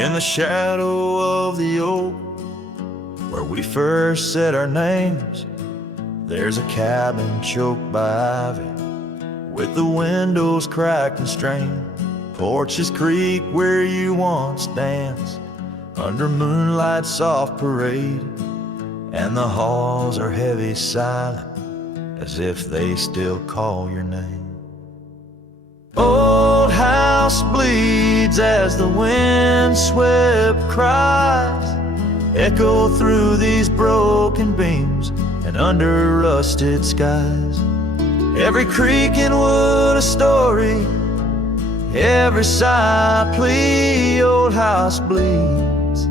In the shadow of the oak, where we first said our names, there's a cabin choked by ivy, with the windows cracked and strained. Porches creak where you once danced, under moonlight's soft parade, and the halls are heavy silent, as if they still call your name. Old house bleeds as the wind-swept cries echo through these broken beams and under rusted skies. Every creak in wood a story, every sigh plea. Old house bleeds,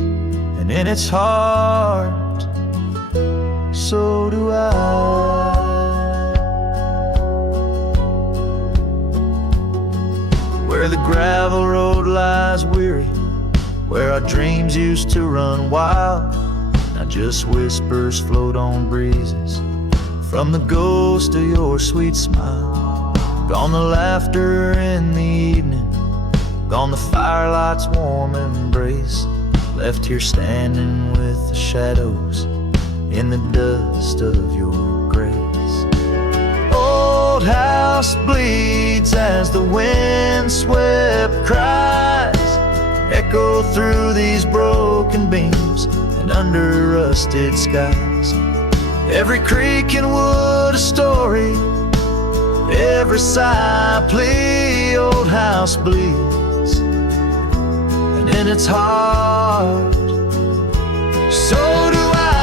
and in its heart, so do I. Where the gravel road lies weary, where our dreams used to run wild, now just whispers float on breezes from the ghost of your sweet smile. Gone the laughter in the evening, gone the firelight's warm embrace, left here standing with the shadows in the dust of your grace. Old house bleeds as the wind-swept cries echo through these broken beams and under rusted skies. Every creak in wood a story, every sigh a plea. Old house bleeds, and in its heart, so do I.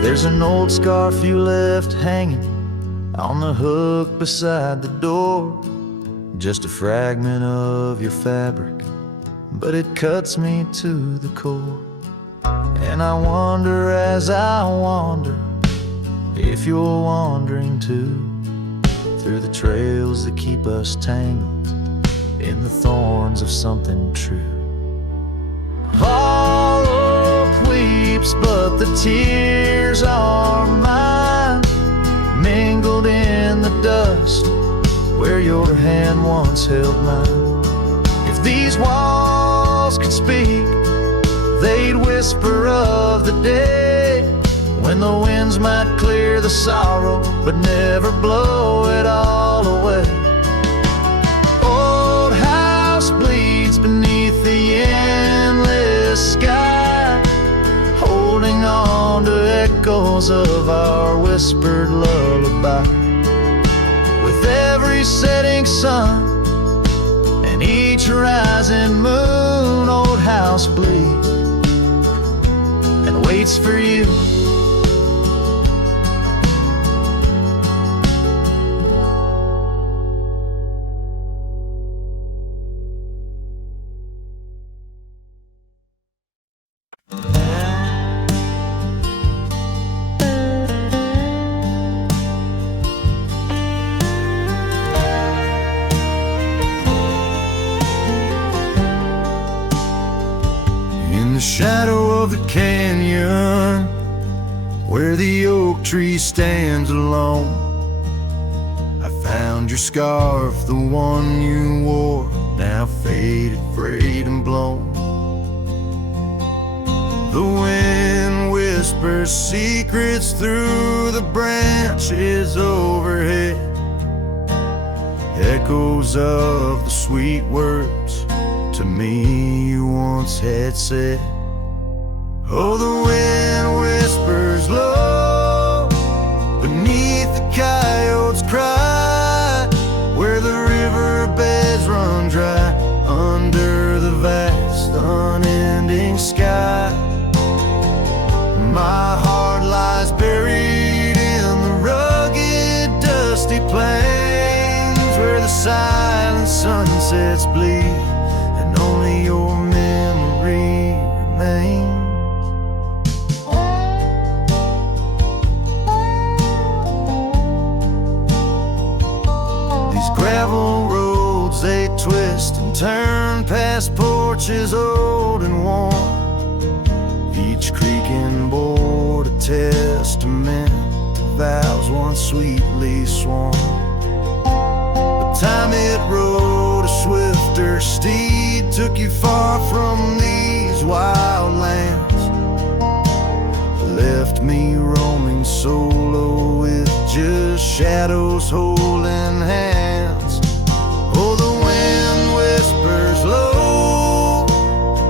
There's an old scarf you left hanging on the hook beside the door, just a fragment of your fabric, but it cuts me to the core. And I wonder as I wander, if you're wandering too, through the trails that keep us tangled in the thorns of something true. All hope weeps, but the tears are mine, mingled in the dust where your hand once held mine. If these walls could speak, they'd whisper of the day when the winds might clear the sorrow but never blow it all away. Old house bleeds beneath the endless sky, holding on to echoes of our whispered lullaby. With every setting sun and each rising moon, old house bleeds and waits for you. In the shadow of the canyon, where the oak tree stands alone, I found your scarf, the one you wore, now faded, frayed and blown. The wind whispers secrets through the branches overhead, echoes of the sweet words to me you once had said. Oh, the wind whispers low beneath the coyote's cry, where the riverbeds run dry under the vast unending sky. My heart lies buried in the rugged dusty plains, where the silent sunsets bleed and only your memory remains. These gravel roads, they twist and turn past porches old and worn, each each creaking board a testament, vows once sweetly sworn. But time it rode a swifter steed, took you far from these wild lands, left me roaming solo with just shadows holding hands. Oh, the wind whispers low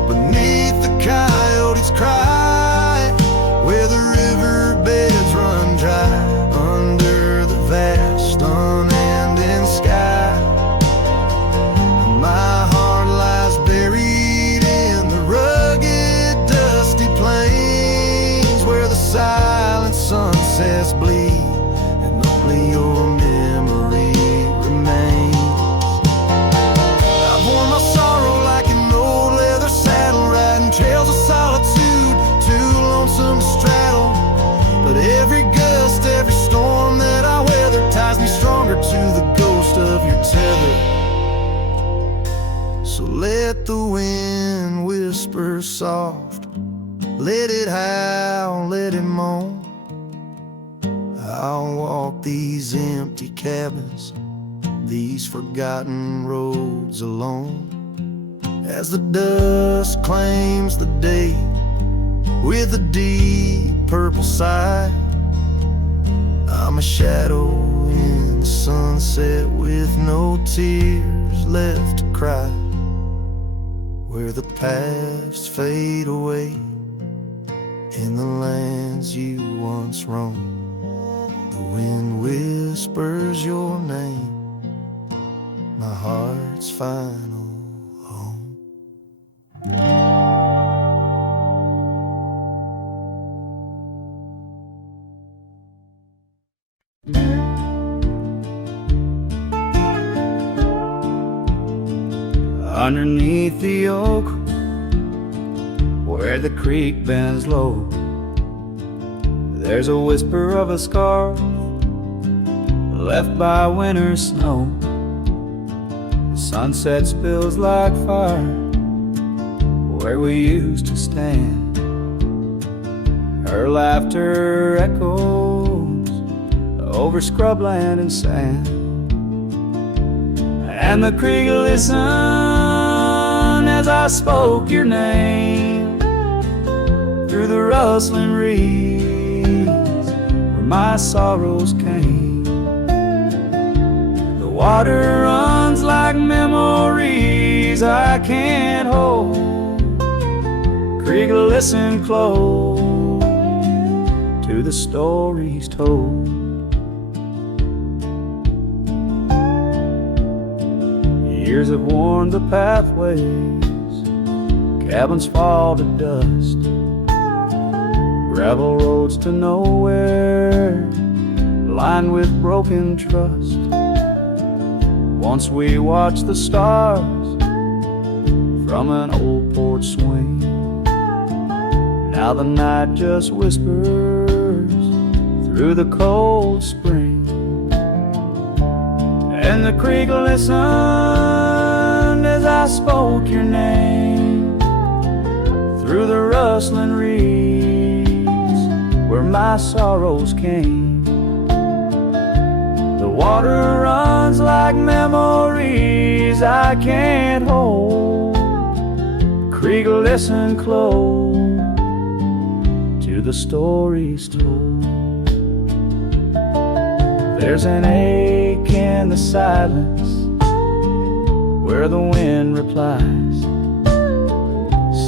beneath the coyote's cry, where the riverbeds run dry under the vast unending sky. My heart lies buried in the rugged dusty plains, where the silent sunsets bleed and only your memory remains. I've worn my sorrow like an old leather saddle, riding trails of solitude, too lonesome to straddle. But every gust, every storm that I weather ties me stronger to the ghost of your tether. So let the wind whisper soft, let it howl, let it moan. I'll walk these empty cabins, these forgotten roads alone, as the dusk claims the day with a deep purple sigh. I'm a shadow in the sunset with no tears left to cry, where the paths fade away in the lands you once roamed. The wind whispers your name, my heart's final home. Underneath the oak, where the creek bends low, there's a whisper of a scar left by winter's snow. The sunset spills like fire where we used to stand. Her laughter echoes over scrubland and sand, and the creek listened as I spoke your name through the rustling reeds where my sorrows came. The water runs like memories I can't hold. Creek, listen close to the stories told. Years have worn the pathways, cabins fall to dust, gravel roads to nowhere, lined with broken trust. Once we watched the stars from an old porch swing, now the night just whispers through the cold spring. And the creek listened as I spoke your name through the rustling reeds where my sorrows came. The water runs like memories I can't hold. Creek, listen close to the stories told. There's an ache in the silence where the wind replies,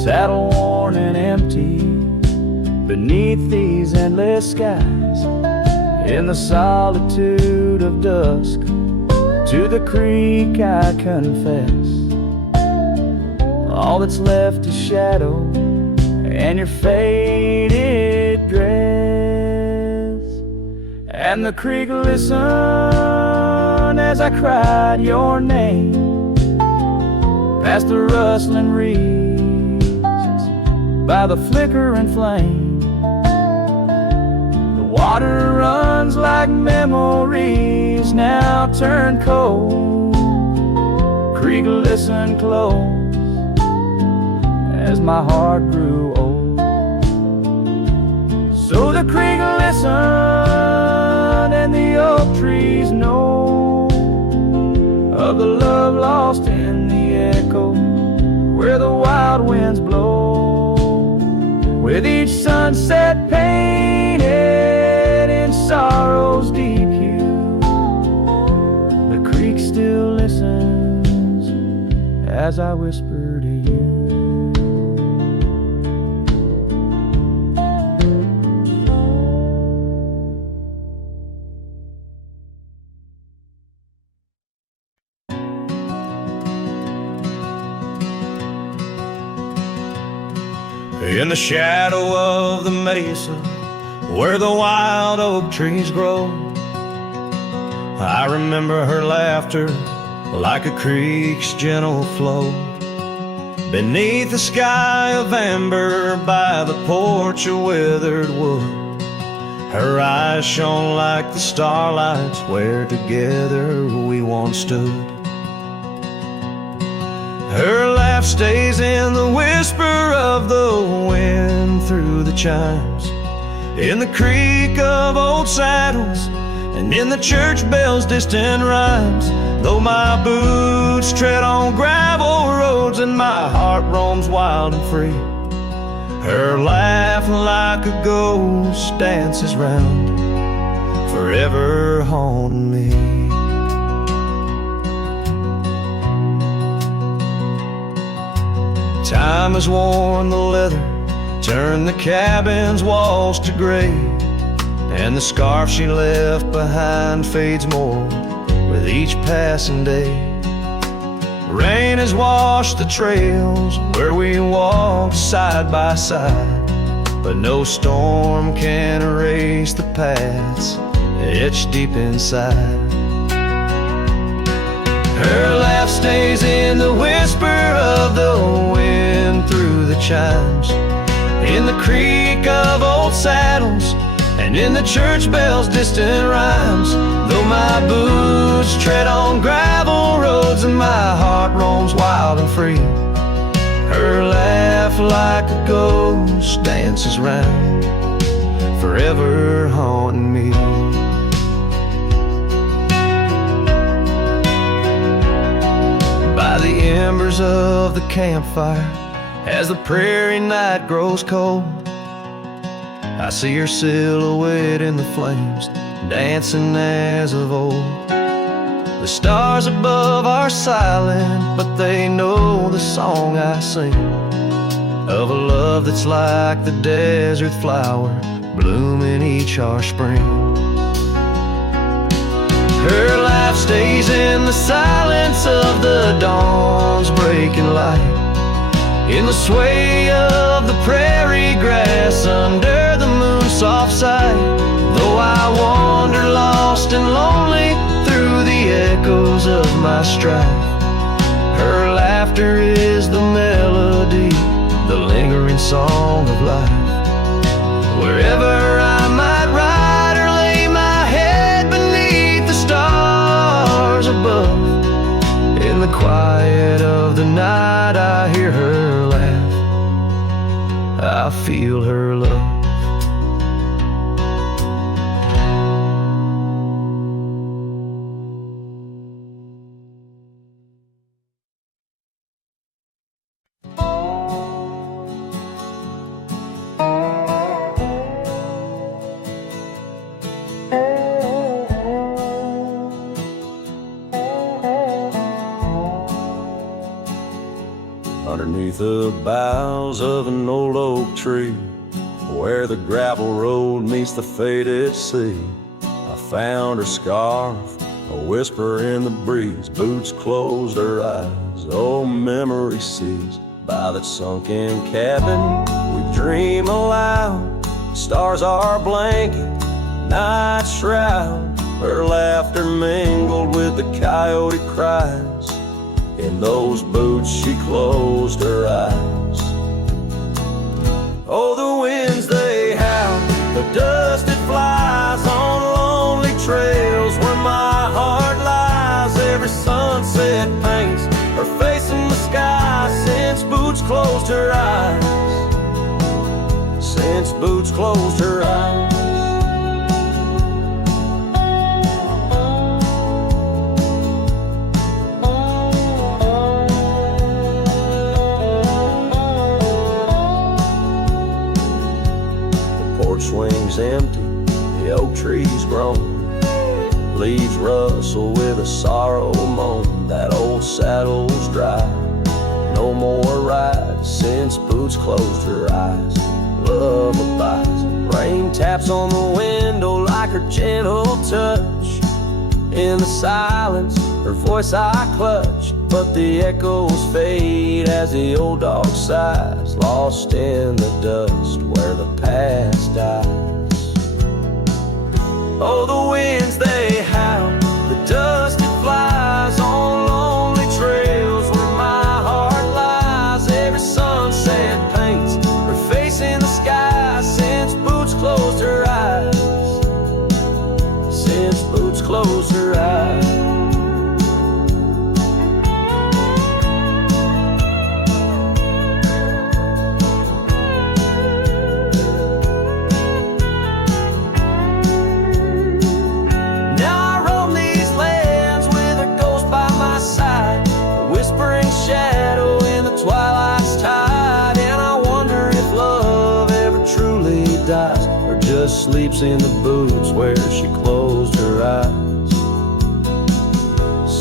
saddle worn and empty beneath these endless skies. In the solitude of dusk, to the creek I confess, all that's left is shadow and your faded dress. And the creek listened as I cried your name past the rustling reeds by the flickering flame. The water runs like memories now turned cold. Creek, listen close as my heart grew old. Oh, the creek listened and the oak trees know of the love lost in the echo where the wild winds blow, with each sunset painted in sorrow's deep hue. The creek still listens as I whisper to you. In the shadow of the mesa, where the wild oak trees grow, I remember her laughter like a creek's gentle flow. Beneath the sky of amber, by the porch of withered wood, her eyes shone like the starlights where together we once stood. Her laugh stays in the whisper of the wind through the chimes, in the creak of old saddles, and in the church bells' distant rhymes. Though my boots tread on gravel roads and my heart roams wild and free, her laugh like a ghost dances round, forever haunting me. Time has worn the leather, turned the cabin's walls to gray, and the scarf she left behind fades more with each passing day. Rain has washed the trails where we walked side by side, but no storm can erase the paths etched deep inside. Her laugh stays in the whisper of the wind through the chimes, in the creak of old saddles, and in the church bells' distant rhymes. Though my boots tread on gravel roads and my heart roams wild and free, her laugh like a ghost dances round, forever haunting me. By the embers of the campfire, as the prairie night grows cold, I see her silhouette in the flames, dancing as of old. The stars above are silent, but they know the song I sing, of a love that's like the desert flower, blooming each harsh spring. Her life stays in the silence of the dawn's breaking light, in the sway of the prairie grass under the moon's soft sight. Though I wander lost and lonely through the echoes of my strife, her laughter is the melody, the lingering song of life. Wherever I might ride or lay my head beneath the stars above, in the quiet of the night I hear her laugh, I feel her love. Underneath the boughs of an old oak tree, where the gravel road meets the faded sea, I found her scarf, a whisper in the breeze. Boots closed her eyes, oh memory sees. By that sunken cabin we dream aloud, stars are blanket, night shroud. Her laughter mingled with the coyote cries, in those boots she closed her eyes. Oh, the winds they howl, the dust it flies on lonely trails where my heart lies. Every sunset paints her face in the sky since boots closed her eyes. Since since Boots closed her eyes. The porch swing's empty, the oak tree's grown, leaves rustle with a sorrow moan. That old saddle's dry, no more rides since Boots closed her eyes. Love abides, rain taps on the window like her gentle touch. In the silence, her voice I clutch, but the echoes fade as the old dog sighs, lost in the dust where the past dies. Oh, the winds they howl, the dust it flies on lonely trails where my heart lies. Every sunset paints her face in the sky since Boots closed her eyes. Since Boots closed her eyes. Shadow in the twilight's tide, and I wonder if love ever truly dies, or just sleeps in the boots where she closed her eyes.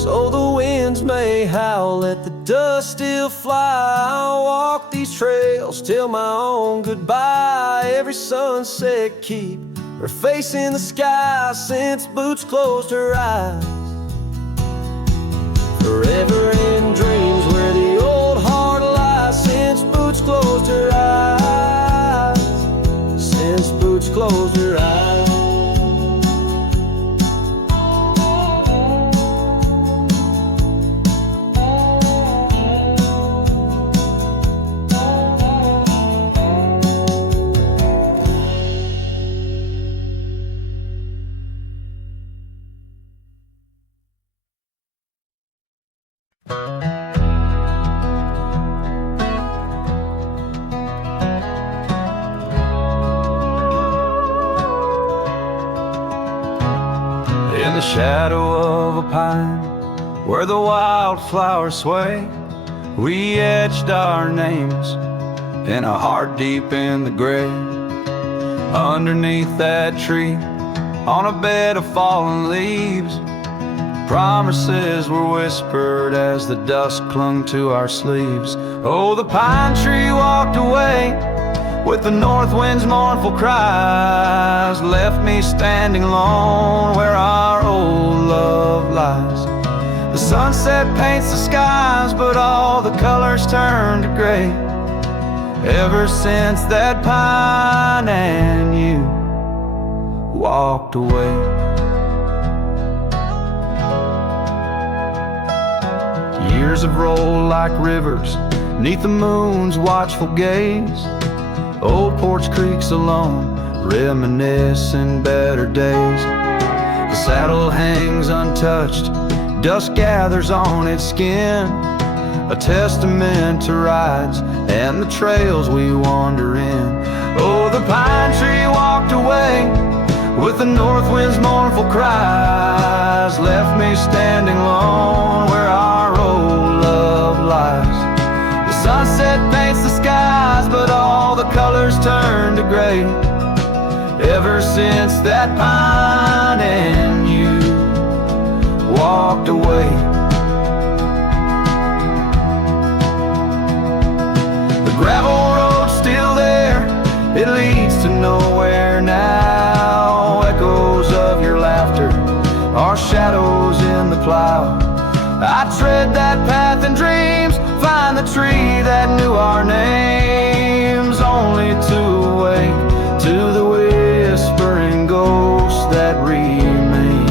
So the winds may howl, let the dust still fly. I'll walk these trails till my own goodbye. Every sunset keep her face in the sky since Boots closed her eyes. Forever in dreams where the old heart lies since Boots closed her eyes. Since Boots closed her eyes. In the shadow of a pine, where the wildflowers sway, we etched our names in a heart deep in the grave. Underneath that tree, on a bed of fallen leaves, promises were whispered as the dust clung to our sleeves. Oh, the pine tree walked away with the north wind's mournful cries, left me standing alone where our old love lies. The sunset paints the skies, but all the colors turn to gray. Ever since that pine and you walked away. Years have rolled like rivers neath the moon's watchful gaze. Old porch creaks alone, reminiscing better days. The saddle hangs untouched, dust gathers on its skin, a testament to rides and the trails we wander in. Oh, the pine tree walked away with the north wind's mournful cries, left me standing alone where our old love lies. The sunset paints the skies, but all the colors turn to gray. Ever since that pine and you walked away. The gravel road's still there, it leads to nowhere now. Echoes of your laughter are shadows in the plow. I tread that path in dreams, find the tree that knew our names, only to awake to the whispering ghost that remains.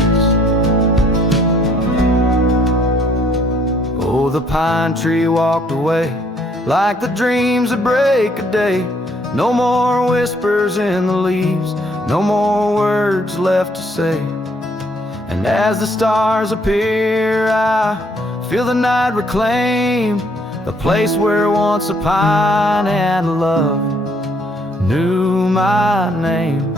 Oh, the pine tree walked away like the dreams that break a day. No more whispers in the leaves, no more words left to say. And as the stars appear, I feel the night reclaim the place where once a pine and love knew my name.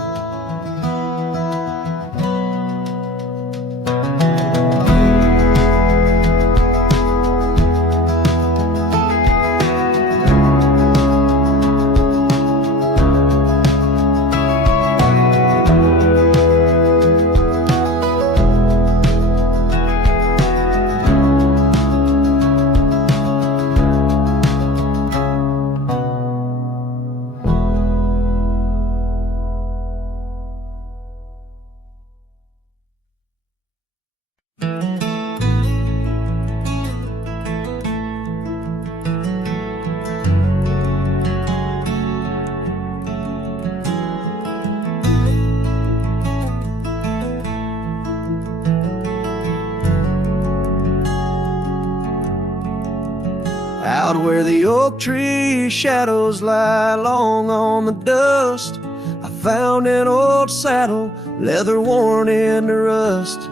Out where the oak tree shadows lie long on the dust, I found an old saddle, leather worn into rust.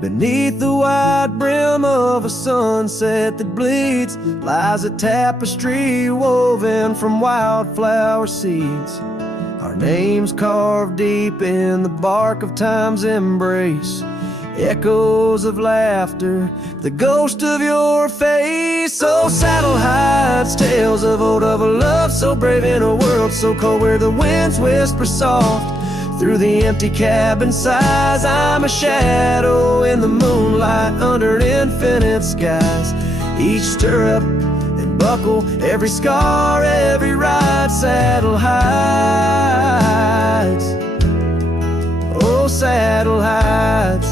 Beneath the wide brim of a sunset that bleeds lies a tapestry woven from wildflower seeds. Our names carved deep in the bark of time's embrace, echoes of laughter, the ghost of your face. Oh, saddle hides tales of old, of a love so brave in a world so cold, where the winds whisper soft through the empty cabin sighs. I'm a shadow in the moonlight under infinite skies. Each stirrup and buckle, every scar, every ride, saddle hides. Oh, saddle hides.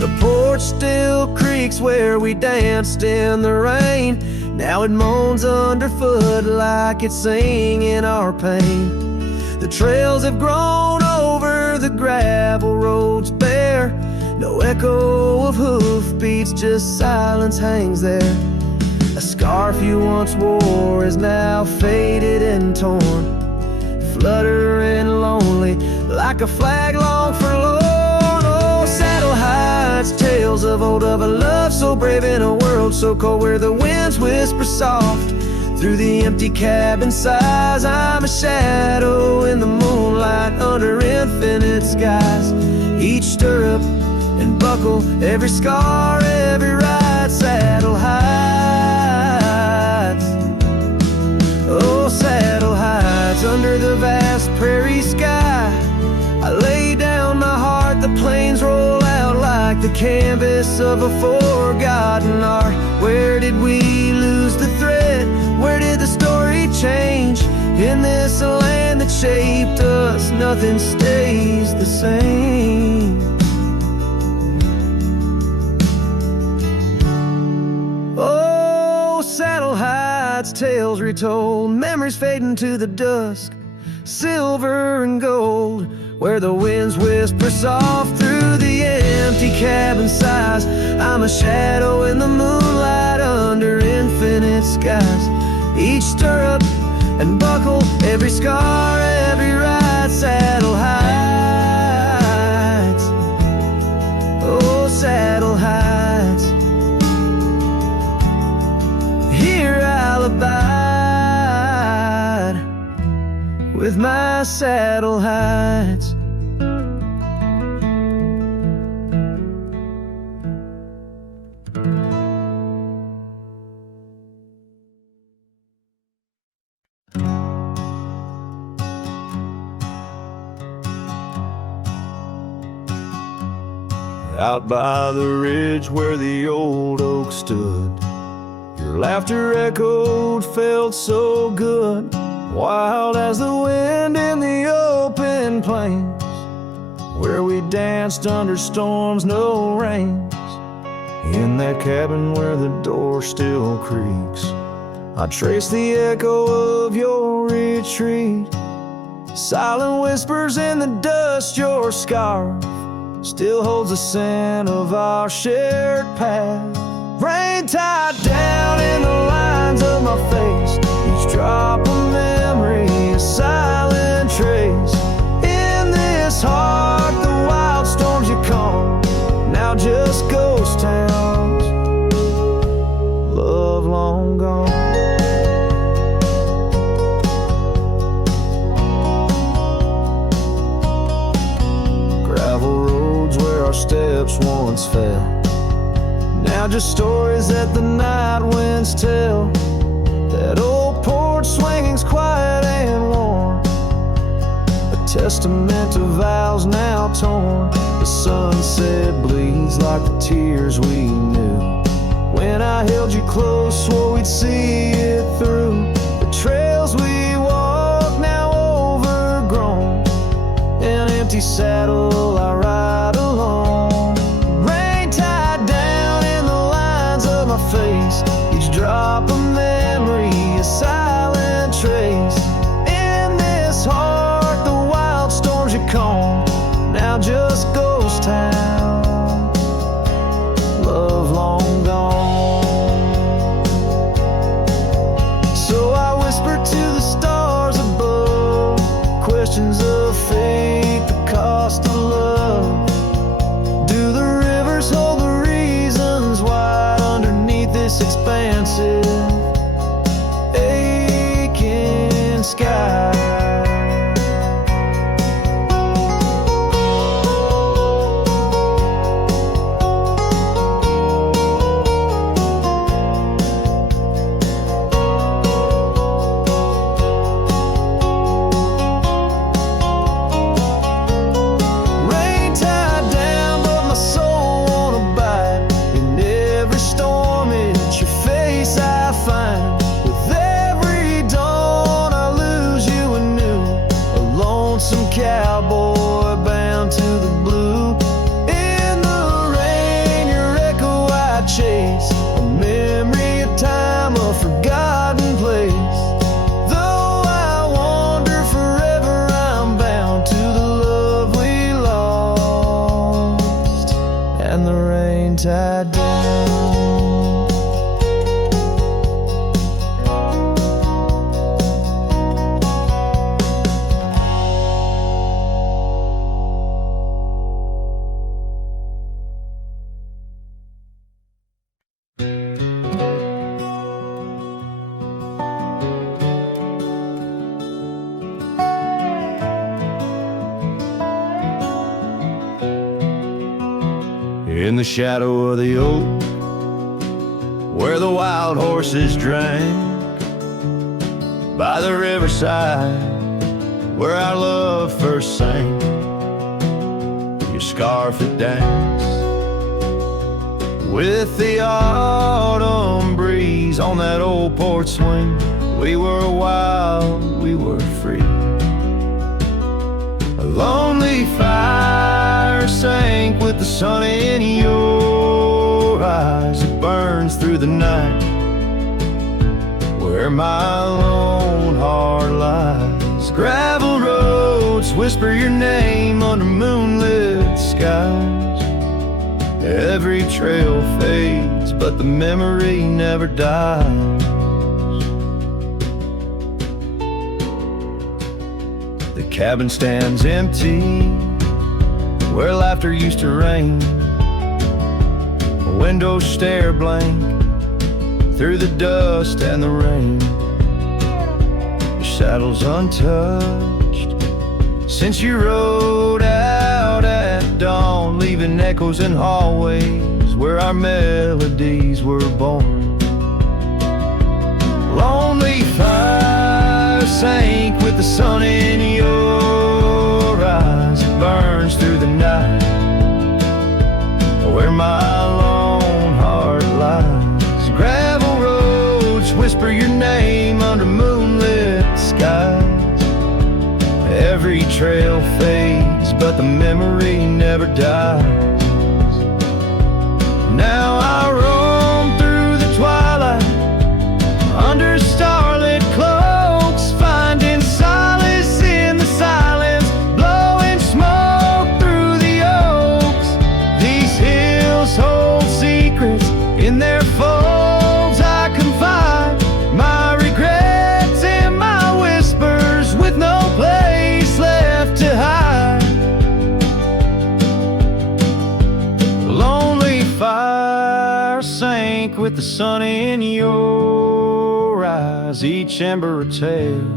The porch still creaks where we danced in the rain. Now it moans underfoot like it's singing our pain. The trails have grown over the gravel roads bare. No echo of hoofbeats, just silence hangs there. A scarf you once wore is now faded and torn, fluttering lonely like a flag long forlorn. Saddle hides tales of old, of a love so brave in a world so cold, where the winds whisper soft through the empty cabin sighs. I'm a shadow in the moonlight under infinite skies. Each stirrup and buckle, every scar, every ride, saddle hides. Oh, saddle hides under the vast prairie sky. I lay down my heart, the plains roll out like the canvas of a forgotten art. Where did we lose the thread? Where did the story change? In this land that shaped us, nothing stays the same. Oh, saddle hides, tales retold, memories fading to the dusk, silver and gold, where the winds whisper soft through the empty cabin sighs. I'm a shadow in the moonlight under infinite skies. Each stirrup and buckle, every scar, every ride, saddle hides. Oh, saddle hides. Here I'll abide with my saddle hides. Out by the ridge where the old oak stood, your laughter echoed, felt so good, wild as the wind in the open plains, where we danced under storms, no rains. In that cabin where the door still creaks, I trace the echo of your retreat. Silent whispers in the dust, your scarf still holds the scent of our shared path. Rain tied down in the lines of my face, each drop of memory a silent trace. In this heart the wild storms you calm, now just ghost towns, love long gone. Now just stories that the night winds tell. That old porch swinging's quiet and warm, a testament to vows now torn. The sunset bleeds like the tears we knew. When I held you close, swore we'd see it through. The trails we walk now overgrown, an empty saddle I ride alone. Rain tied down in the lines of my face, each drop a memory, a silent trace. In this heart the wild storms you calm, now just ghost town, love long gone. So I whisper to the stars above, questions of fate, the cost of love. Do the rivers hold the reasons wide underneath this expansive, aching sky? Cowboy bound to the blue. In the rain your echo I chase, a memory of time, a forgotten place. Though I wander forever, I'm bound to the love we lost, and the rain tied down. In the shadow of the oak, where the wild horses drank, by the riverside, where our love first sank, your scarf it danced with the autumn breeze on that old porch swing. We were wild, we were free. A lonely fire sank with the sun in your eyes. It burns through the night where my lone heart lies. Gravel roads whisper your name under moonlit skies. Every trail fades, but the memory never dies. The cabin stands empty where laughter used to reign. A window stare blank through the dust and the rain. Your saddle's untouched since you rode out at dawn, leaving echoes in hallways where our melodies were born. Lonely fire sank with the sun in your eyes. It burns through the night where my lone heart lies. Gravel roads whisper your name under moonlit skies. Every trail fades, but the memory never dies. Now I roam through the twilight under starlit cloaks, finding solace in the silence, blowing smoke through the oaks. These hills hold secrets in their folds. I confide my regrets in my whispers with no place left to hide. Lonely fire sank with the sun in your eyes. Each ember a tale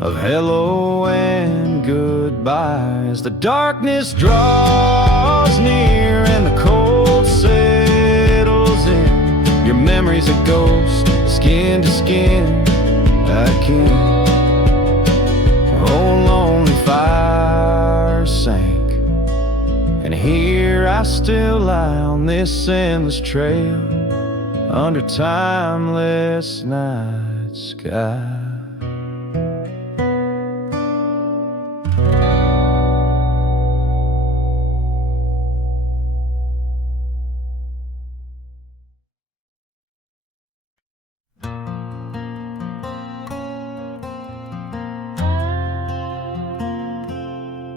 of hello and goodbye. As the darkness draws near and the cold sails raise a ghost, skin to skin again. Oh, lonely fire sank, and here I still lie on this endless trail under timeless night sky.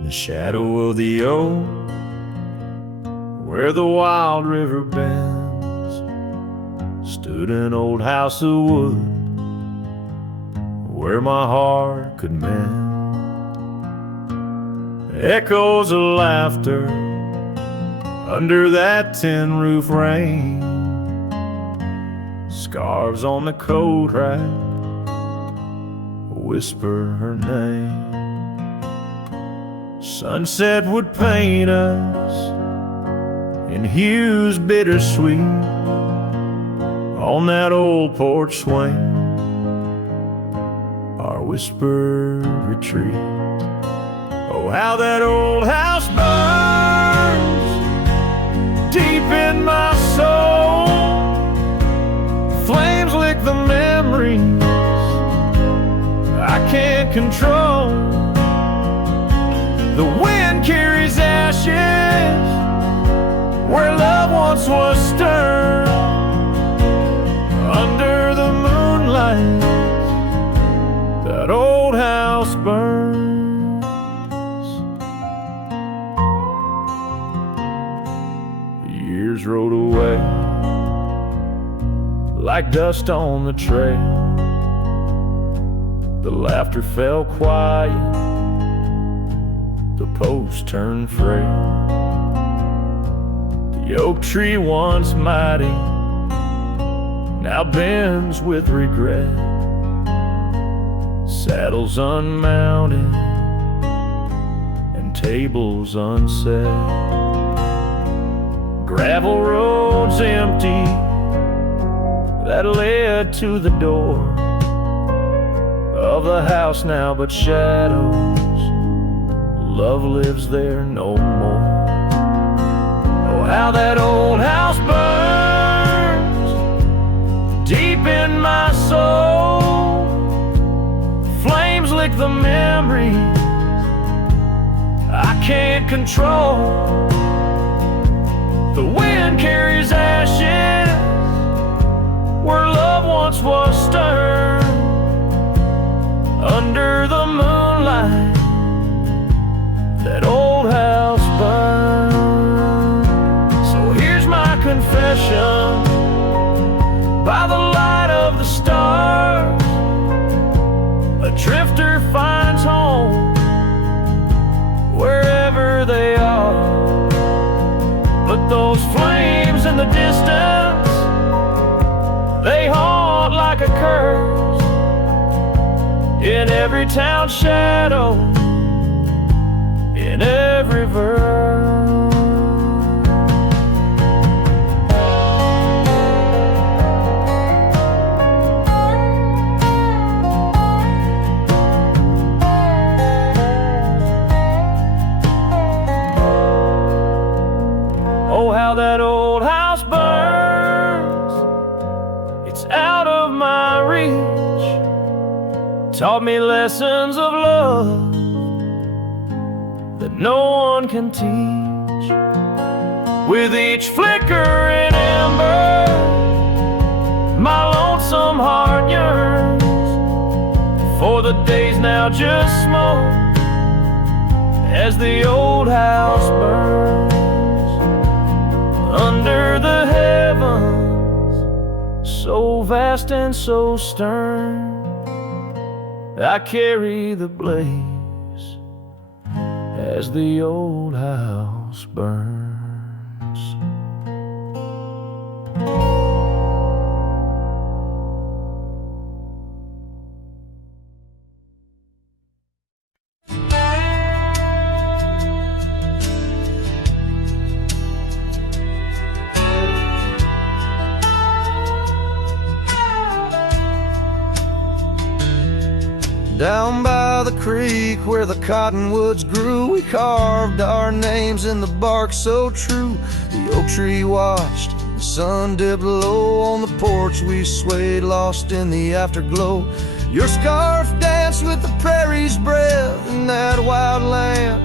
The shadow of the oak, where the wild river bends, stood an old house of wood where my heart could mend. Echoes of laughter under that tin roof rain, scarves on the coat rack whisper her name. Sunset would paint us in hues bittersweet on that old porch swing, our whispered retreat. Oh, how that old house burns deep in my soul. Flames lick the memories I can't control. The wind carries ashes where love once was stirred. Under the moonlight, that old house burns. The years rode away like dust on the trail. The laughter fell quiet, the post turned frail. The oak tree once mighty now bends with regret. Saddles unmounted and tables unset. Gravel roads empty that led to the door of the house now but shadows. Love lives there no more. Oh, how that old house burns deep in my soul. Flames lick the memories I can't control. The wind carries ashes where love once was stirred. Under the moonlight, that old house burns. So here's my confession by the light of the stars. A drifter finds home wherever they are. But those flames in the distance, they haunt like a curse in every town shadow, in every verse. Oh, how that old house burns. It's out of my reach. Taught me lessons of love that no one can teach. With each flickering ember, my lonesome heart yearns for the days now just smoke as the old house burns. Under the heavens, so vast and so stern, I carry the blaze as the old house burns. Down by the creek where the cottonwoods grew, we carved our names in the bark so true. The oak tree watched, the sun dipped low. On the porch we swayed, lost in the afterglow. Your scarf danced with the prairie's breath in that wild land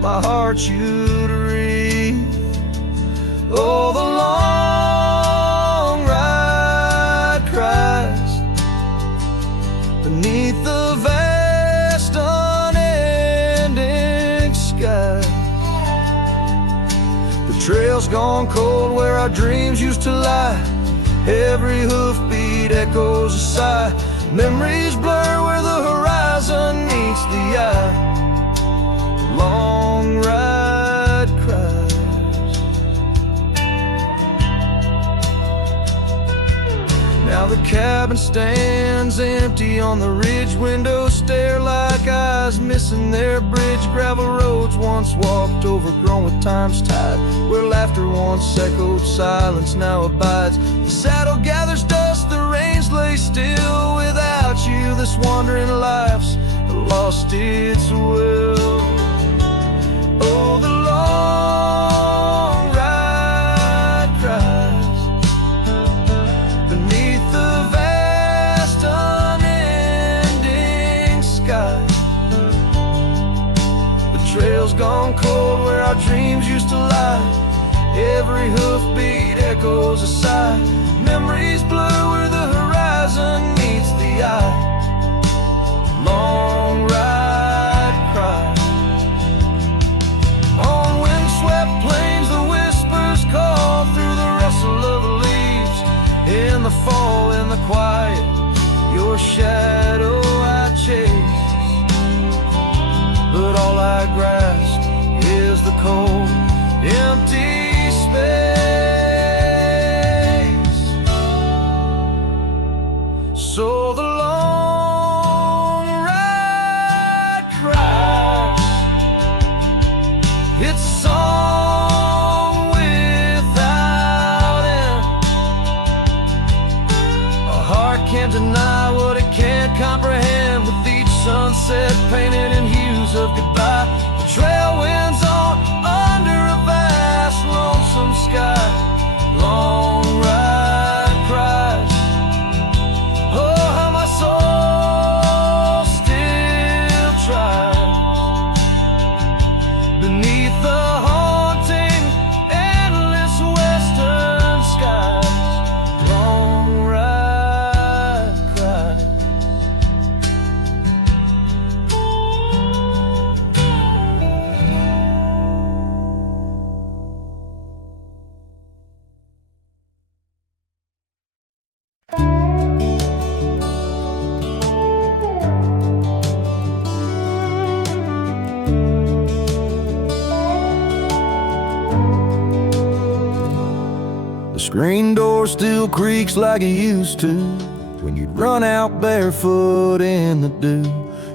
my heart you'd wreathe. Oh, the long ride cries beneath the vast unending sky. The trail's gone cold where our dreams used to lie. Every hoofbeat echoes a sigh. Memories blur where the horizon meets the eye. Long ride cries. Now the cabin stands empty on the ridge. Windows stare like eyes missing their bridge. Gravel roads once walked, overgrown with time's tide. Where laughter once echoed, silence now abides. The saddle gathers dust, the reins lay still. Without you this wandering life's lost its will. Oh, the long ride cries beneath the vast unending sky. The trail's gone cold where our dreams used to lie. Every hoofbeat echoes a sigh. Memories blur where the horizon meets the eye. Long ride cries. On windswept plains the whispers call through the rustle of the leaves. In the fall, in the quiet, your shadow I chase. But all I grasp is the cold, empty space. So the long ride cries. It's a song without end. A heart can't deny what it can't comprehend. With each sunset painted in hues of goodbye, the trail winds on under a vast lonesome sky. Long ride cries. Oh, how my soul still tries beneath the haunting, endless western skies. Long ride cries. The screen door still creaks like it used to when you'd run out barefoot in the dew.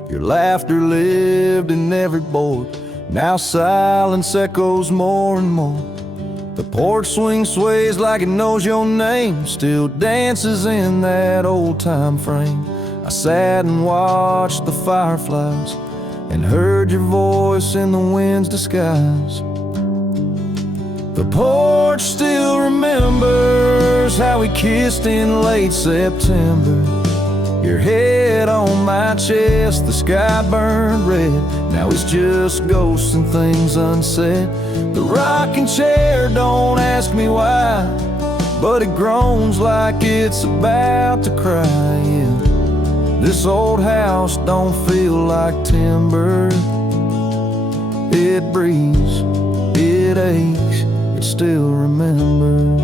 Your laughter lived in every board. Now silence echoes more and more. The porch swing sways like it knows your name, still dances in that old-time frame. I sat and watched the fireflies and heard your voice in the wind's disguise. The porch still remembers how we kissed in late September. Your head on my chest, the sky burned red. Now it's just ghosts and things unsaid. The rocking chair, don't ask me why, but it groans like it's about to cry. Yeah. This old house don't feel like timber. It breathes, it aches, it still remembers.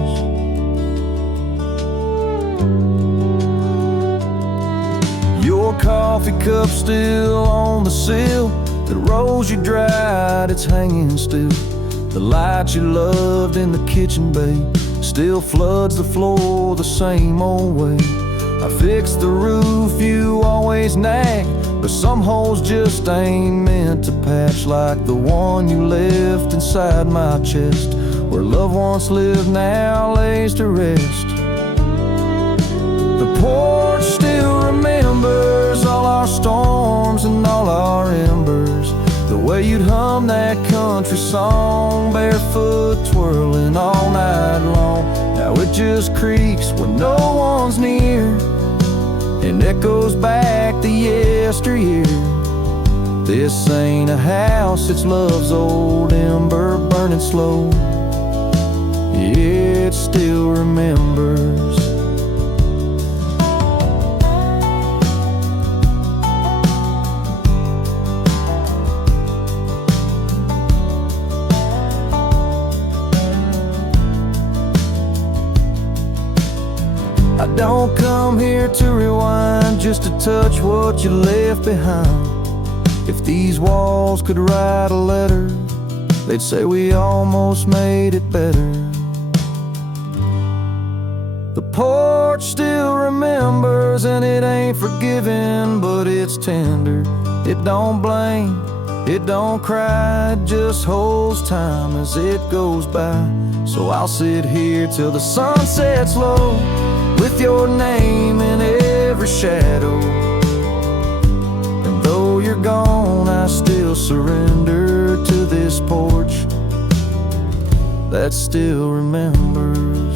Your coffee cup still on the sill. The rose you dried, it's hanging still. The light you loved in the kitchen bay still floods the floor the same old way. I fixed the roof, you always nag, but some holes just ain't meant to patch, like the one you left inside my chest, where love once lived now lays to rest. The porch still remembers all our our storms and all our embers. The way you'd hum that country song, barefoot twirling all night long. Now it just creaks when no one's near and echoes back to yesteryear. This ain't a house, it's love's old ember burning slow. It still remembers. I don't come here to rewind, just to touch what you left behind. If these walls could write a letter, they'd say we almost made it better. The porch still remembers, and it ain't forgiving, but it's tender. It don't blame, it don't cry, it just holds time as it goes by. So I'll sit here till the sun sets low, with your name in every shadow. And though you're gone, I still surrender to this porch that still remembers.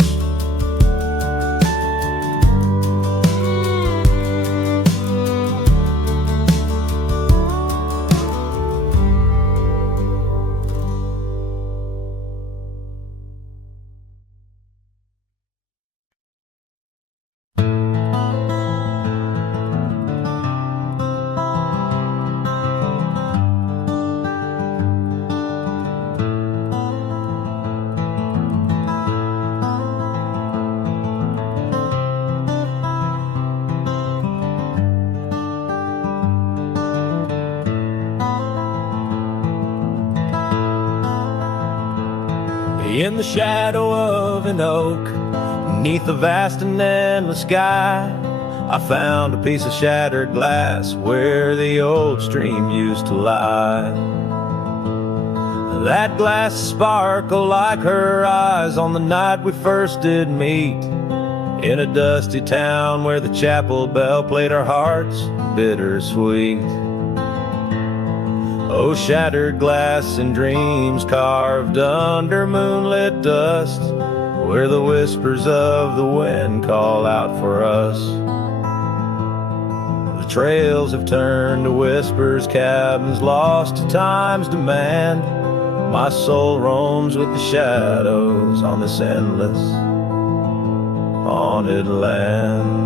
In the shadow of an oak, beneath the vast and endless sky, I found a piece of shattered glass where the old stream used to lie. That glass sparkled like her eyes on the night we first did meet, in a dusty town where the chapel bell played our hearts bittersweet. Oh, shattered glass and dreams carved under moonlit dust, where the whispers of the wind call out for us. The trails have turned to whispers, cabins lost to time's demand. My soul roams with the shadows on this endless haunted land.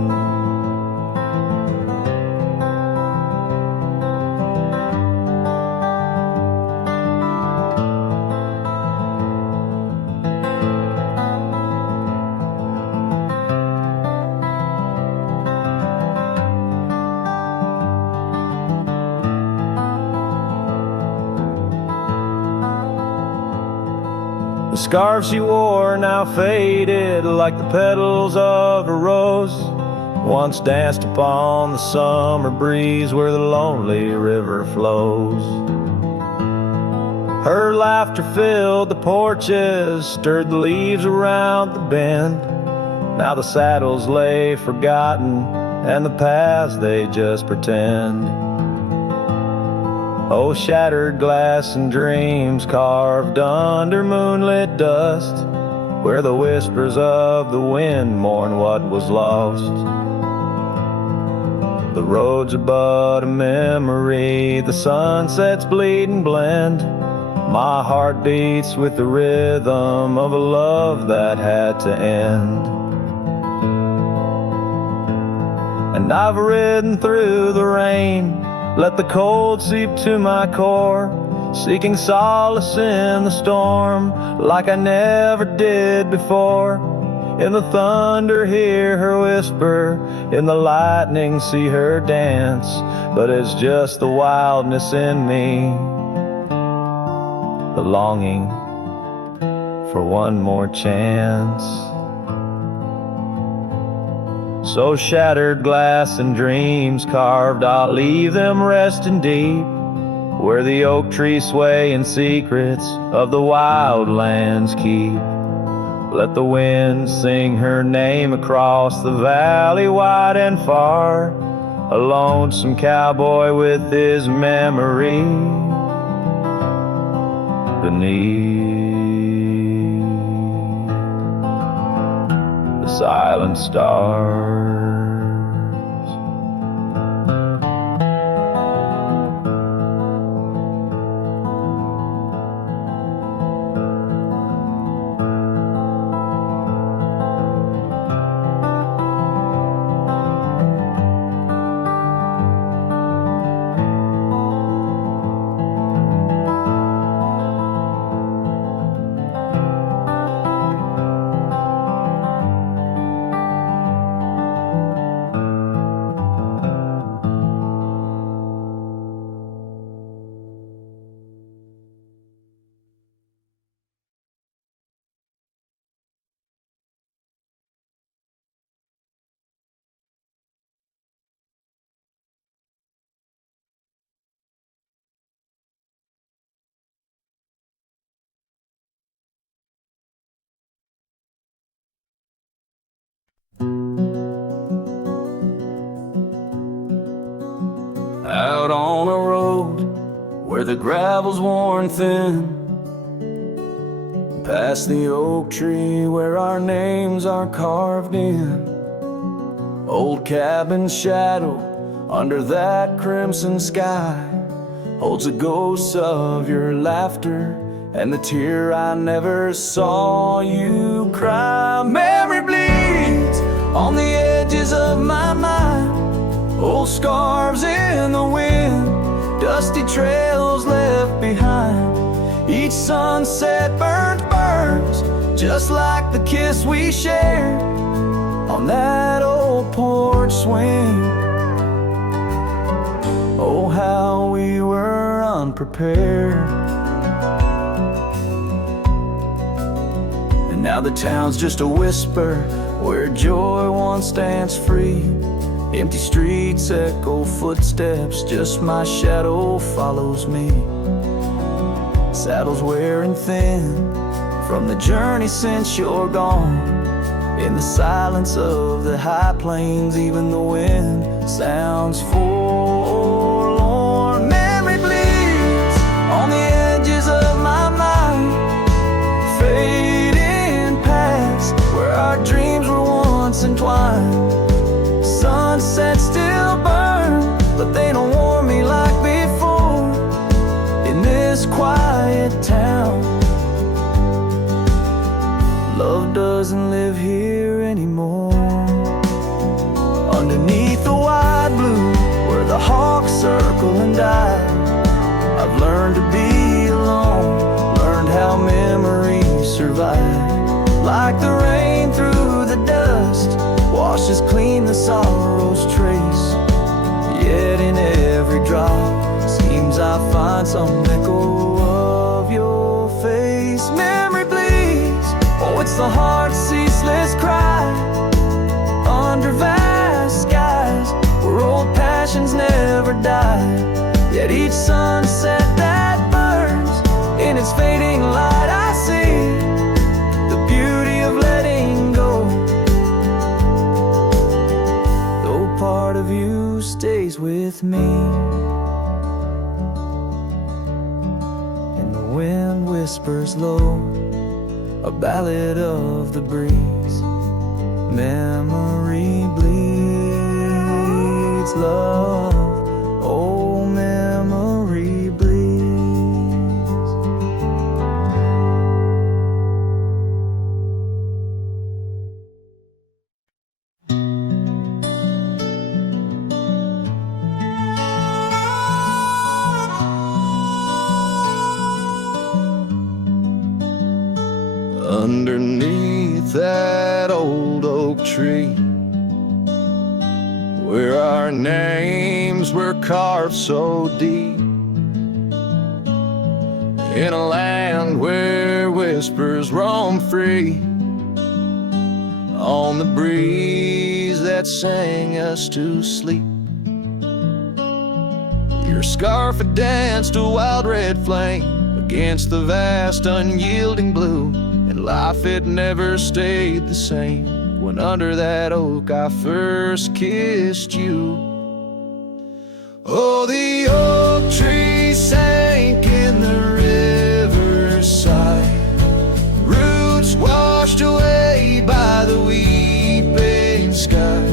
The scarf she wore now faded like the petals of a rose, once danced upon the summer breeze where the lonely river flows. Her laughter filled the porches, stirred the leaves around the bend. Now the saddles lay forgotten, and the paths they just pretend. Oh, shattered glass and dreams carved under moonlit dust, where the whispers of the wind mourn what was lost. The roads are but a memory, the sunsets bleed and blend. My heart beats with the rhythm of a love that had to end. And I've ridden through the rain, let the cold seep to my core, seeking solace in the storm like I never did before. In the thunder hear her whisper, in the lightning see her dance, but it's just the wildness in me, the longing for one more chance. So shattered glass and dreams carved, I'll leave them resting deep, where the oak trees sway and secrets of the wild lands keep. Let the wind sing her name across the valley wide and far, a lonesome cowboy with his memory beneath the silent stars. Out on a road where the gravel's worn thin, past the oak tree where our names are carved in. Old cabin shadow under that crimson sky holds a ghost of your laughter and the tear I never saw you cry. Memory bleeds on the edges of my mind, old scarves in the wind, dusty trails left behind. Each sunset burns just like the kiss we shared on that old porch swing. Oh, how we were unprepared. And now the town's just a whisper where joy once danced free. Empty streets echo footsteps, just my shadow follows me. Saddles wearing thin from the journey since you're gone. In the silence of the high plains, even the wind sounds forlorn. Memory bleeds on the edges of my mind, fading past where our dreams were once entwined. Sunsets still burn, but they don't warm me like before in this quiet town. Love doesn't live here anymore. Underneath the wide blue where the hawks circle and die, I've learned to be alone, learned how memories survive. Like the rain through the dust washes clean the sorrow's trace, yet in every drop seems I find some echo of your face. Memory bleeds, oh, it's the heart's ceaseless cry under vast skies where old passions never die. Yet each sunset that burns, in its fading light I see the beauty of letting go. Though part of you stays with me, and the wind whispers low a ballad of the breeze. Memory bleeds love, oh memory bleeds. Underneath that old oak tree where our names were carved so deep, in a land where whispers roam free, on the breeze that sang us to sleep. Your scarf had danced a wild red flame against the vast unyielding blue, and life had never stayed the same when under that oak I first kissed you. Oh, the oak tree sank in the riverside, roots washed away by the weeping sky.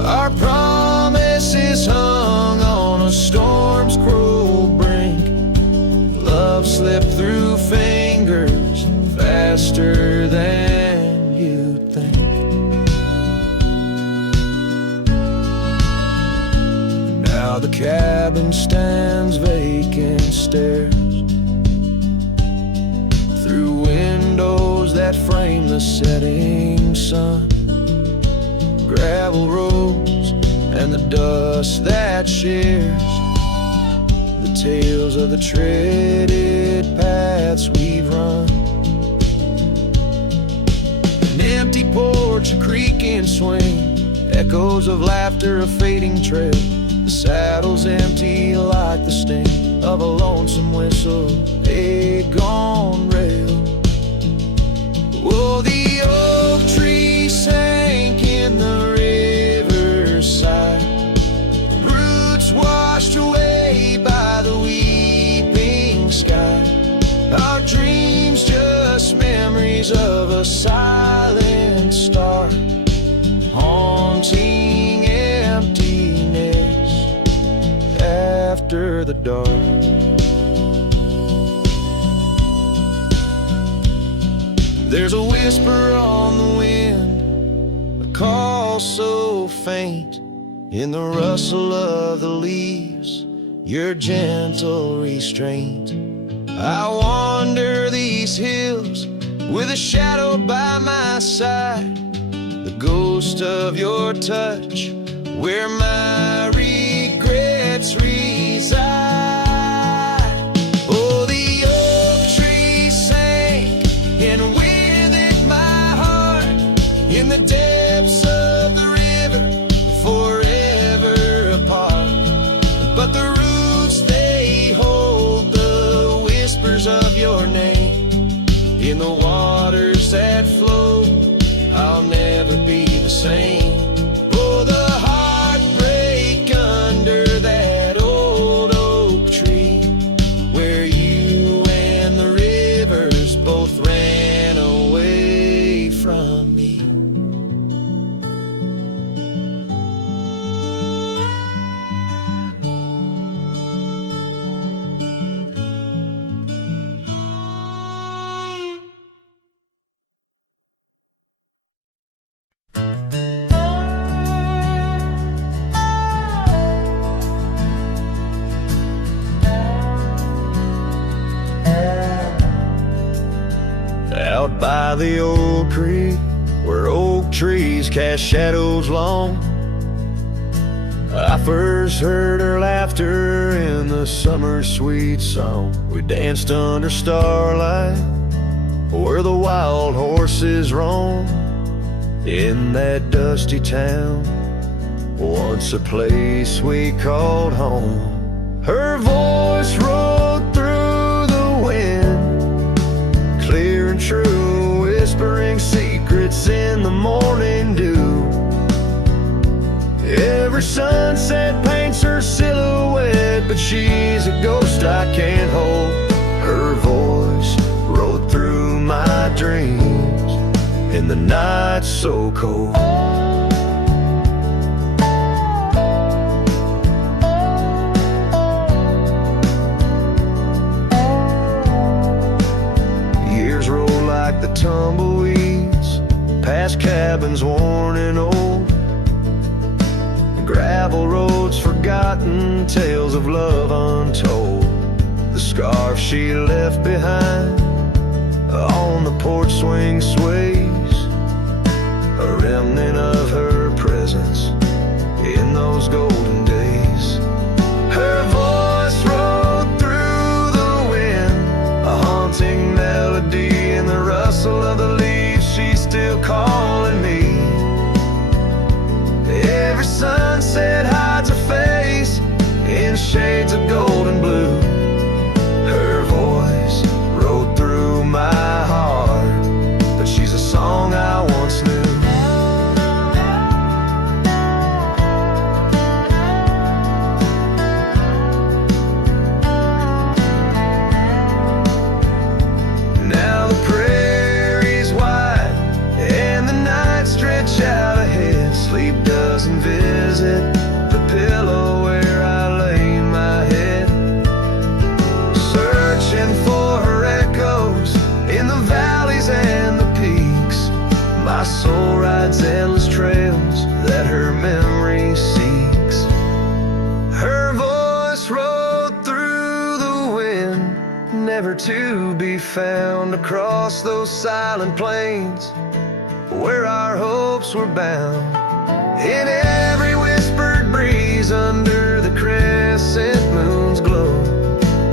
Our promises hung on a storm's cruel brink. Love slipped through fingers faster than you'd think. Now the cabin stands vacant, stares through windows that frame the setting sun. Gravel roads and the dust that shares the tales of the treaded paths we've run. An empty porch, a creaking swing, echoes of laughter, a fading trail. The saddle's empty like the sting of a lonesome whistle, a gone rail. Oh, the oak tree sank in the riverside, roots washed away by the weeping sky. Our dreams just memories of a silent star, haunting emptiness after the dark. There's a whisper on the wind, a call so faint, in the rustle of the leaves, your gentle restraint. I wander these hills with a shadow by my side, the ghost of your touch, where my regrets reside. Oh, the oak tree sank, and with it my heart, in the depths of the river, forever apart. But the roots, they hold the whispers of your name, in the waters that flow, I'll never be the same. Oh, the heartbreak under that old oak tree, where you and the rivers both ran away from me. Out by the old creek, where oak trees cast shadows long, I first heard her laughter in the summer sweet song. We danced under starlight, where the wild horses roam, in that dusty town, once a place we called home. Her voice rolled through the wind, clear and true, whispering secrets in the morning dew. Every sunset paints her silhouette, but she's a ghost I can't hold. Her voice rode through my dreams in the night so cold. Years roll like the tumbleweeds, past cabins worn and old, gravel roads forgotten, tales of love untold. The scarf she left behind on the porch swing sways, a remnant of her presence in those golden days. Her voice rode through the wind, a haunting melody in the rustle of the leaves. She's still calling me. Every sunset hides a face in shades of gold and blue. Her voice rode through my heart, but she's a song soul rides endless trails that her memory seeks. Her voice rode through the wind, never to be found across those silent plains where our hopes were bound. In every whispered breeze under the crescent moon's glow,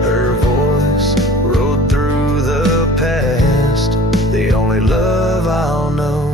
her voice rode through the past, the only love I'll know.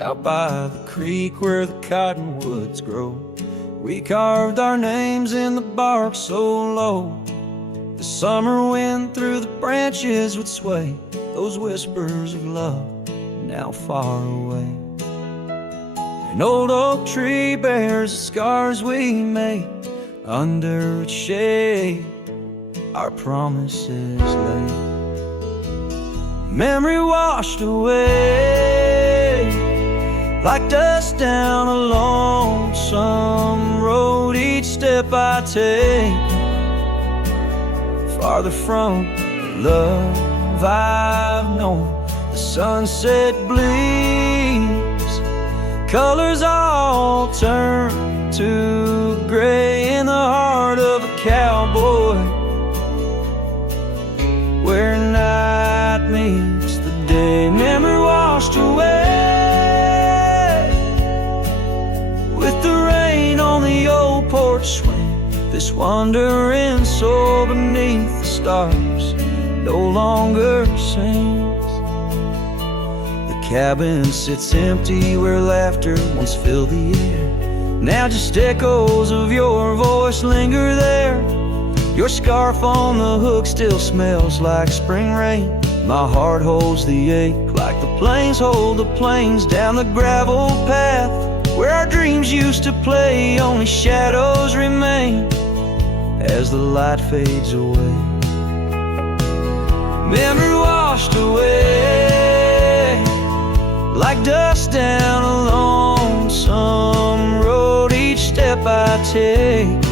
Out by the creek where the cottonwoods grow, we carved our names in the bark so low. The summer wind through the branches would sway those whispers of love now far away. An old oak tree bears the scars we made under its shade, our promises laid. Memory washed away like dust down a lonesome road. Each step I take farther from the love I've known. The sunset bleeds, colors all turn to gray in the heart of a cowboy, where night meets the day. Memory washed away with the rain on the old porch swing. This wandering soul beneath the stars no longer sings. The cabin sits empty where laughter once filled the air. Now just echoes of your voice linger there. Your scarf on the hook still smells like spring rain. My heart holds the ache like the plains hold the plains. Down the gravel path where our dreams used to play, only shadows remain as the light fades away. Memory washed away like dust down a lonesome road. Each step I take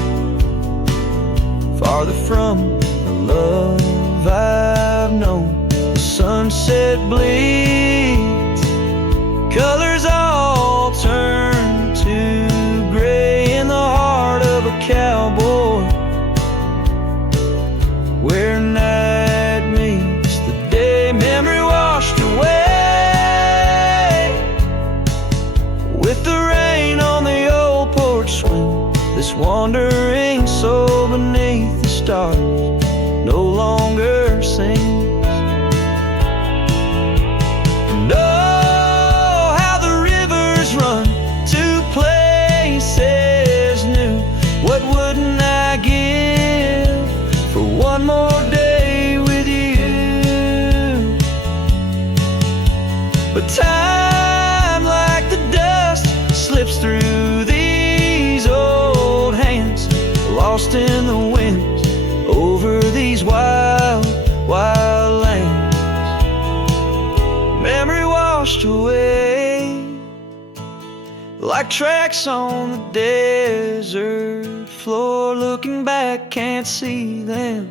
farther from the love I've known. The sunset bleeds, colors all turn to gray in the heart of a cowboy, where night meets the day. Memory washed away with the rain on the old porch swing. This wandering soul beneath the stars no longer sings. And oh, how the rivers run to places new. What wouldn't I give for one more day with you? But time, like the dust, slips through these old hands, lost in the winds over these wild, wild lands. Memory washed away like tracks on the desert floor. Looking back, can't see them,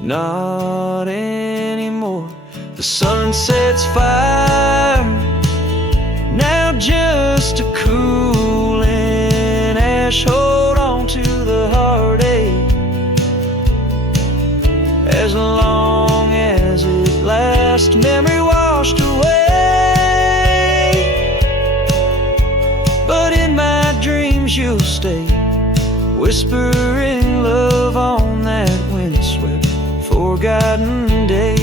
not anymore. The sunset's fire, now just a cooling ash. Hold on to the heartache as long as it lasts. Memory washed away, but in my dreams you'll stay, whispering love on that windswept, forgotten day.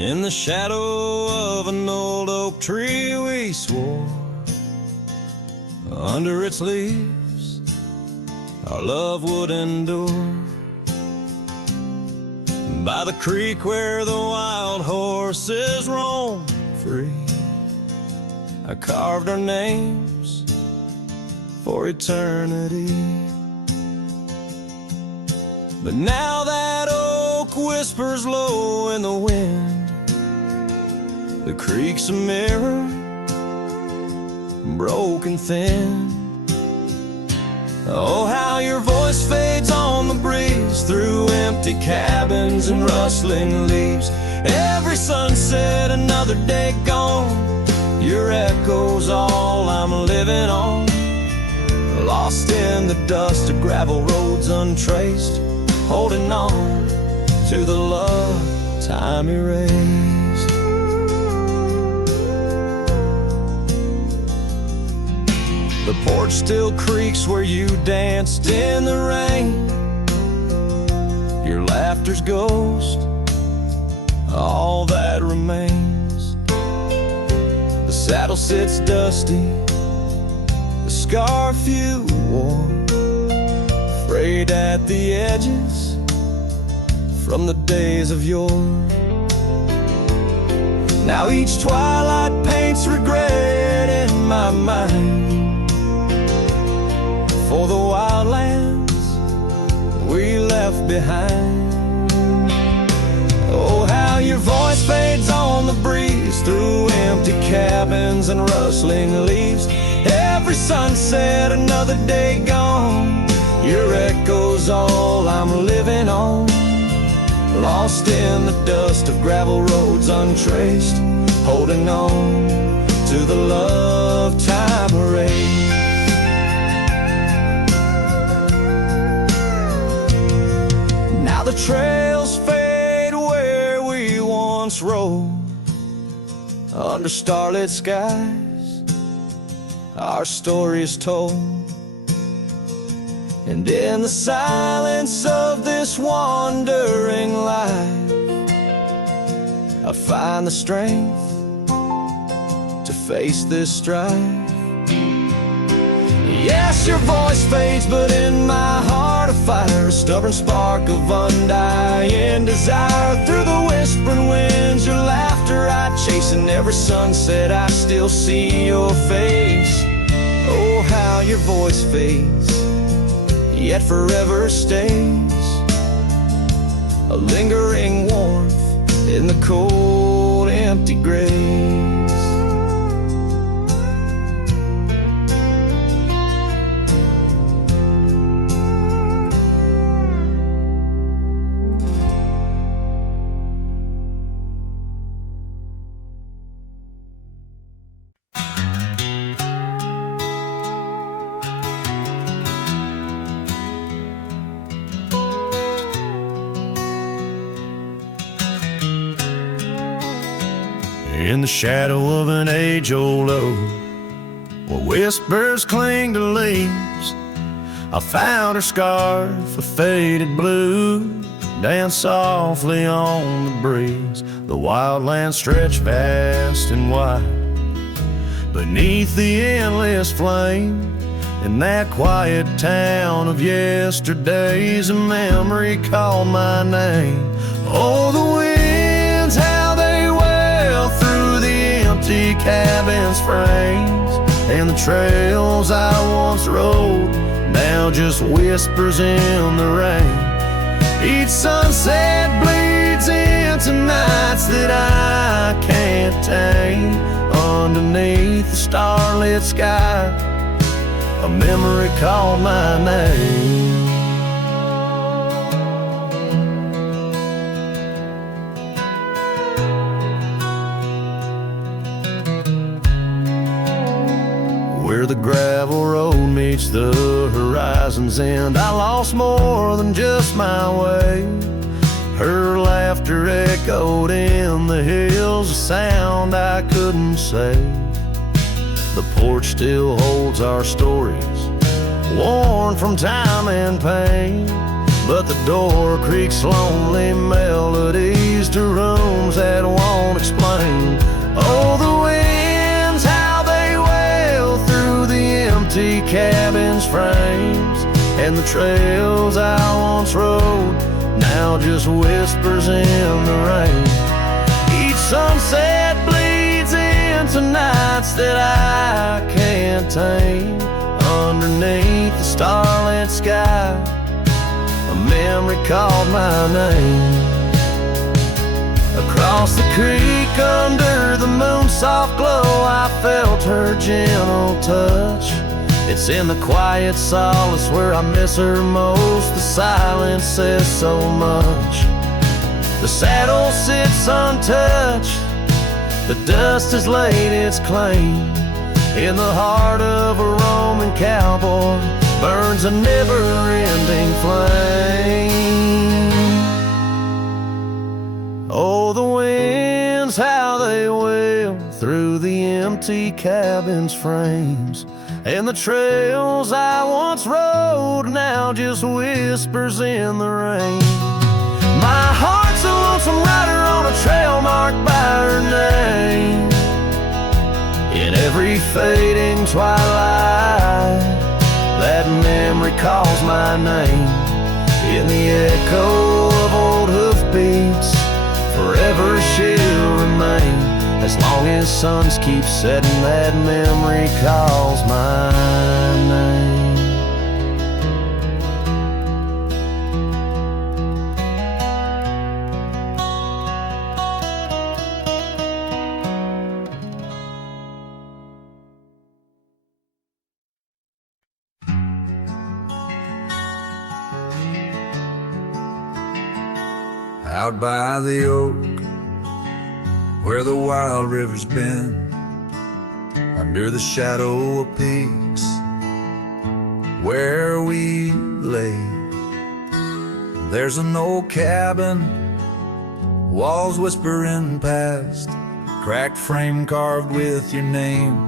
In the shadow of an old oak tree we swore, under its leaves our love would endure. By the creek where the wild horses roam free, I carved our names for eternity. But now that oak whispers low in the wind, the creek's a mirror, broken thin. Oh, how your voice fades on the breeze through empty cabins and rustling leaves. Every sunset, another day gone, your echo's all I'm living on. Lost in the dust of gravel roads untraced, holding on to the love time erased. The porch still creaks where you danced in the rain. Your laughter's ghost, all that remains. The saddle sits dusty, the scarf you wore, frayed at the edges from the days of yore. Now each twilight paints regret in my mind for the wild lands we left behind. Oh, how your voice fades on the breeze through empty cabins and rustling leaves. Every sunset, another day gone, your echo's all I'm living on. Lost in the dust of gravel roads untraced, holding on to the love time erased. Now the trails fade where we once rode, under starlit skies our story is told. And in the silence of this wandering life, I find the strength to face this strife. Yes, your voice fades, but in my heart a fire, a stubborn spark of undying desire. Through the whispering winds, your laughter I chase, and every sunset I still see your face. Oh, how your voice fades, yet forever stays, a lingering warmth in the cold, empty graves. In the shadow of an age-old oak, where whispers cling to leaves, I found her scarf of faded blue, dance softly on the breeze. The wildlands stretch vast and wide beneath the endless flame. In that quiet town of yesterdays, a memory called my name. Oh, the winds, how they wail through the empty cabin's frames, and the trails I once rode now just whispers in the rain. Each sunset bleeds into nights that I can't tame. Underneath the starlit sky, a memory called my name. Where the gravel road meets the horizon's end, I lost more than just my way. Her laughter echoed in the hills, a sound I couldn't say. The porch still holds our stories, worn from time and pain, but the door creaks lonely melodies to rooms that won't explain. Oh, the winds, how they wail through the empty cabin's frames, and the trails I once rode now just whispers in the rain. Each sunset bleeds into nights that I can't tame. Underneath the starlit sky, a memory called my name. Across the creek under the moon's soft glow, I felt her gentle touch. It's in the quiet solace where I miss her most. The silence says so much. The saddle sits untouched, the dust has laid its claim. In the heart of a Roman cowboy burns a never-ending flame. Oh, the winds, how they wail through the empty cabin's frames, and the trails I once rode now just whispers in the rain. My heart's a lonesome rider on a trail marked by her name. In every fading twilight, that memory calls my name. In the echo of old hoofbeats, forever she'll remain. As long as suns keep setting, that memory calls my name. Out by the oak, where the wild river's been, under the shadow of peaks, where we lay, there's an old cabin, walls whispering past, cracked frame carved with your name,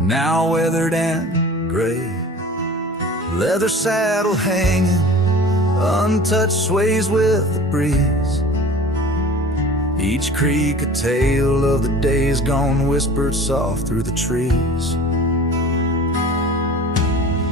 now weathered and gray, leather saddle hanging, untouched sways with the breeze. Each creak a tale of the days gone, whispered soft through the trees.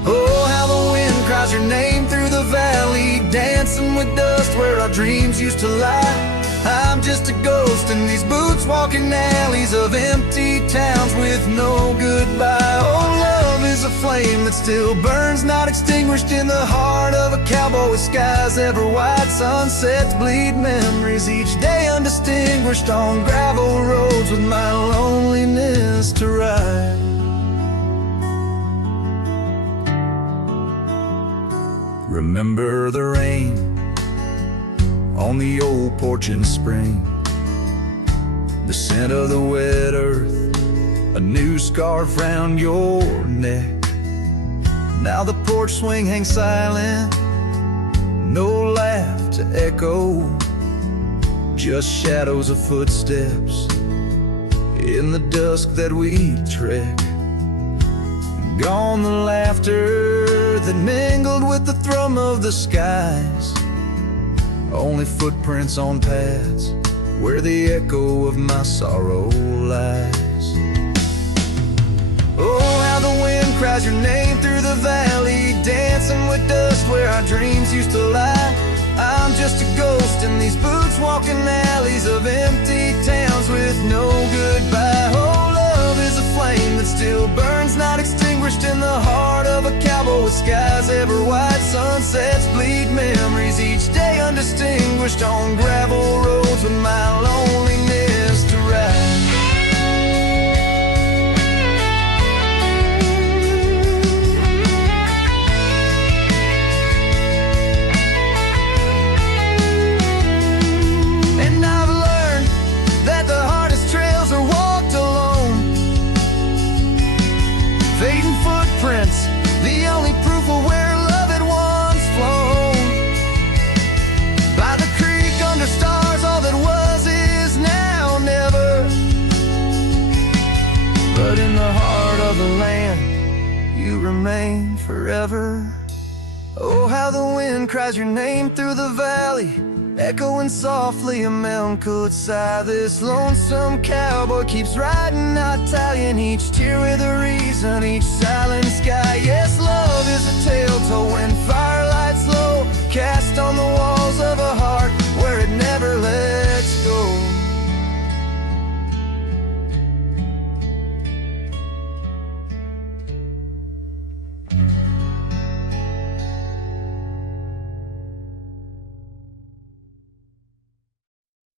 Oh, how the wind cries your name through the valley, dancing with dust where our dreams used to lie. I'm just a ghost in these boots, walking alleys of empty towns with no goodbye. Oh, love is a flame that still burns, not extinguished, in the heart of a cowboy with skies ever wide. Sunsets bleed memories each day undistinguished, on gravel roads with my loneliness to ride. Remember the rain on the old porch in spring, the scent of the wet earth, a new scarf round your neck. Now the porch swing hangs silent, no laugh to echo, just shadows of footsteps in the dusk that we trek. Gone the laughter that mingled with the thrum of the skies, only footprints on paths where the echo of my sorrow lies. Oh, how the wind cries your name through the valley, dancing with dust where our dreams used to lie. I'm just a ghost in these boots, walking alleys of empty towns with no goodbye. Oh, love is a flame that still burns, not extinguished, in the heart of a cowboy with skies ever wide. Sunsets bleed memories each day undistinguished, on gravel roads with my loneliness to ride. And I've learned that the hardest trails are walked alone. Fading footprints, the only proof of where love had once flown. By the creek under stars, all that was is now never. But in the heart of the land, you remain forever. Oh, how the wind cries your name through the valley, echoing softly a melancholy sigh. This lonesome cowboy keeps riding, not tallying each tear with a reason, each silent sky. Yes, love is a tale told when firelight